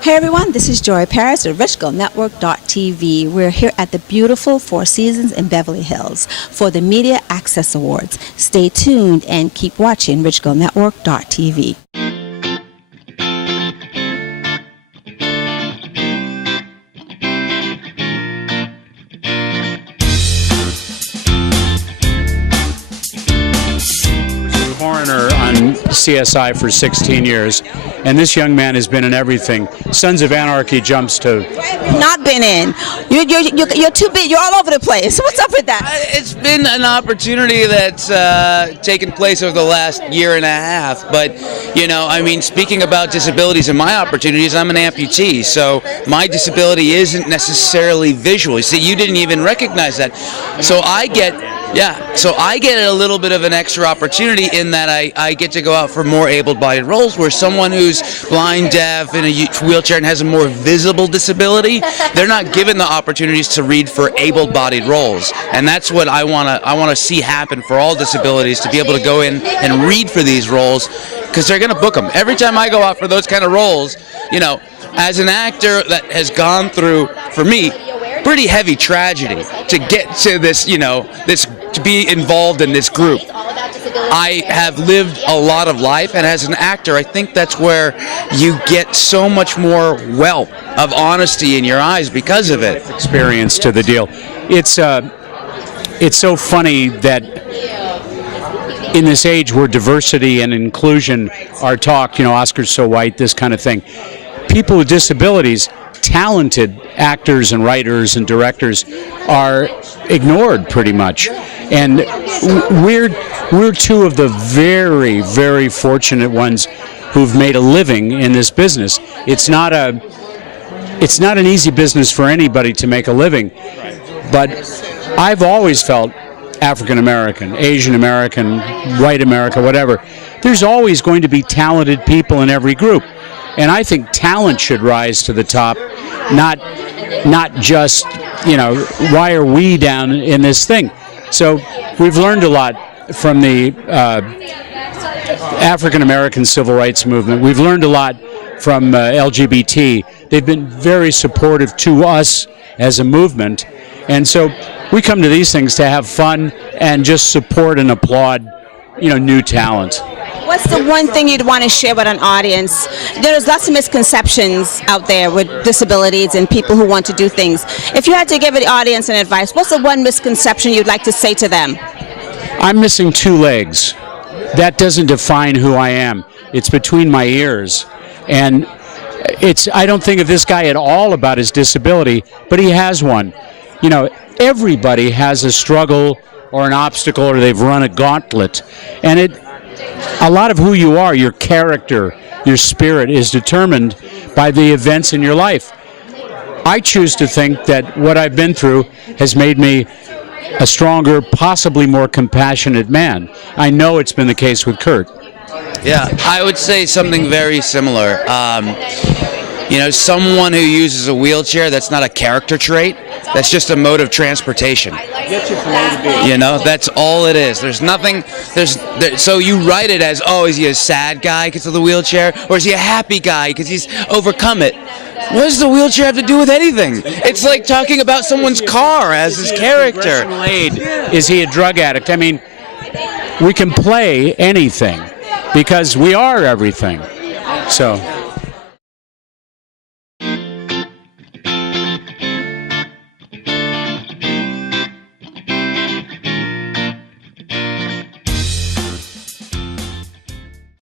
Hey everyone, this is Joy Paris of Network.tv. We're here at the beautiful Four Seasons in Beverly Hills for the Media Access Awards. Stay tuned and keep watching Network.tv. Coroner on CSI for 16 years, and this young man has been in everything. Sons of Anarchy jumps to... Not been in. You're too big. You're all over the place. What's up with that? It's been an opportunity that's taken place over the last year and a half. But, you know, I mean, speaking about disabilities and my opportunities, I'm an amputee. So my disability isn't necessarily visual. You see, you didn't even recognize that. So I get a little bit of an extra opportunity in that I get to go out for more able-bodied roles where someone who's blind, deaf, in a wheelchair and has a more visible disability, they're not given the opportunities to read for able-bodied roles. And that's what I want to see happen for all disabilities, to be able to go in and read for these roles, because they're going to book them. Every time I go out for those kind of roles, you know, as an actor that has gone through, for me, pretty heavy tragedy to get to this, you know, to be involved in this group. I have lived a lot of life, and as an actor, I think that's where you get so much more wealth of honesty in your eyes because of it. Experience to the deal. It's so funny that in this age where diversity and inclusion are talked, you know, Oscar's so white, this kind of thing, people with disabilities, talented actors and writers and directors, are ignored pretty much. And we're two of the very, very fortunate ones who've made a living in this business. It's not an easy business for anybody to make a living, but I've always felt African American, Asian American, white America, whatever, there's always going to be talented people in every group. And I think talent should rise to the top, not just, you know, why are we down in this thing? So we've learned a lot from the African American civil rights movement. We've learned a lot from LGBT. They've been very supportive to us as a movement. And so we come to these things to have fun and just support and applaud, you know, new talent. What's the one thing you'd want to share with an audience? There's lots of misconceptions out there with disabilities and people who want to do things. If you had to give the audience an advice, what's the one misconception you'd like to say to them? I'm missing two legs. That doesn't define who I am. It's between my ears. And I don't think of this guy at all about his disability, but he has one. You know, everybody has a struggle or an obstacle, or they've run a gauntlet. And a lot of who you are, your character, your spirit, is determined by the events in your life. I choose to think that what I've been through has made me a stronger, possibly more compassionate man. I know it's been the case with Kurt. Yeah, I would say something very similar. You know, someone who uses a wheelchair, that's not a character trait. That's just a mode of transportation. You know, that's all it is. There's nothing, so you write it as, oh, is he a sad guy because of the wheelchair? Or is he a happy guy because he's overcome it? What does the wheelchair have to do with anything? It's like talking about someone's car as his character. Is he a drug addict? I mean, we can play anything because we are everything. So...